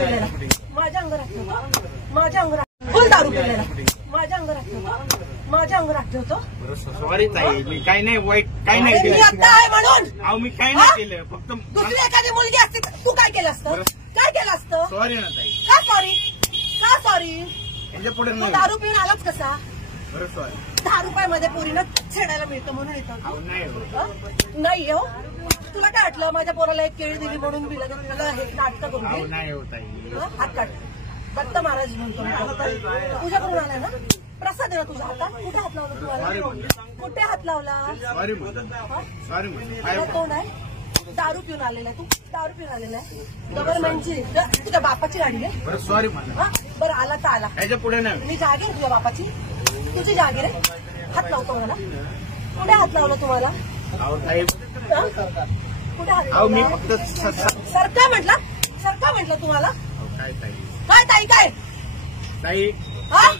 पिलेला माझ्या अंगावर ठेवतो, माझ्या अंगावर फुल दारू पिलेला माझ्या अंगावर ठेवतो, माझ्या अंगावर ठेवतो. सॉरी ताई, मी काही नाही वाईट काही नाही केलं. मी आता आहे म्हणून अहो मी काही नाही केलं, फक्त दुसरी एखादी मुलगी असते तू काय केलं असतं, काय केलं असतं. सॉरी ना ताई. का सॉरी, का सॉरी. याच्या पुढे तू दारू पिऊन आलाच कसा. बरं सॉरी. 10 रुपयामध्ये पोरीनं छेडायला मिळतं म्हणून येतं. नाही हो, तुला काय वाटलं माझ्या पोराला एक केळी दिली म्हणून मी लगेच तुला हे नाटक करून नाही होत ताई. हात काढ. दत्त महाराज म्हणतो पूजा करून आलाय ना, प्रसाद आहे ना तुझ्या हातात. कुठे हात लावला तुम्हाला, कुठे हात लावला. Sorry sorry. कोण आहे. दारू पिऊन आलेला आहे तू, दारू पिऊन आलेला आहे. गव्हर्नमेंटची तुझ्या बापाची गाडी आहे. बरं सॉरी. बरं आला तर आला. याच्या पुढे नाही. मी जागीर आहे तुझ्या बापाची, तुझी जागीर आहे. हात लावतो मला. कुठे हात लावला तुम्हाला. कुठे हात लावला. मी फक्त सरका म्हटला, सरका म्हटलं तुम्हाला. काय ताई, काय ताई, काय ताई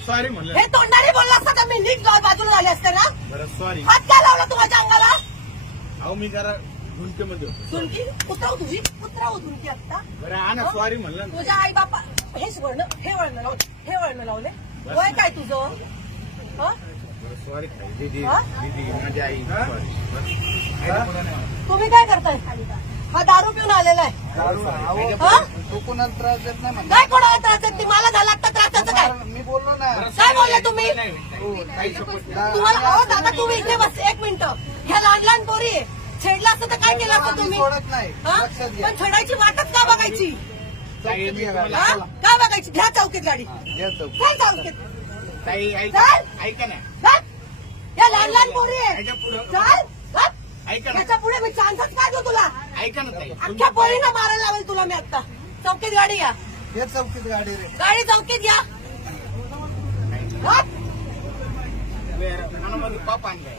सॉरी म्हणलं. हे तोंडाने बोलला असता तर मी नीट बाजूला झाले असते ना. बरं सॉरी. हात काय लावला तुझ्या अंगाला. अहो मी जरा झुंकेमध्ये होतो. झुंकी उतराव तुझी, उतराव झुंकी आता. बरं हा ना सॉरी म्हणलं. तुझ्या आई बापा हेच वळण, हे वळण लावले, हे वळण लावले. वय काय तुझं. सॉरी दीदी, दीदी माझी आई. तुम्ही काय करताय. हा दारू पिऊन आलेला आहे. तो कोणाला त्रास देत नाही. काय कोणाला त्रास देत नाही. मला झाला आता त्रासाचं काय. मी बोललो ना. काय बोलले तुम्ही. तुम्हाला अहो दादा तुम्ही इथे बस एक मिनिट. ह्या लहान लहान पोरी छेडलं असतं तर काय केलं असतं तुम्ही. सोडत नाही. पण छेडायची वाटच का बघायची. का बघायची. घ्या चौकीत गाडी, काय चौकीत. ताई ऐका ना. या लहान लहान पोरी आहे. चाल ऐका ना. त्याच्या पुढे मी चान्सच काय देऊ तुला. ऐका ना ताई. अख्ख्या पोरीनं मारायला लावेल तुला मी आता. चौकीत गाडी या. चौकीत गाडी रे. गाडी चौकीत या. मनामध्ये पाप आणलाय.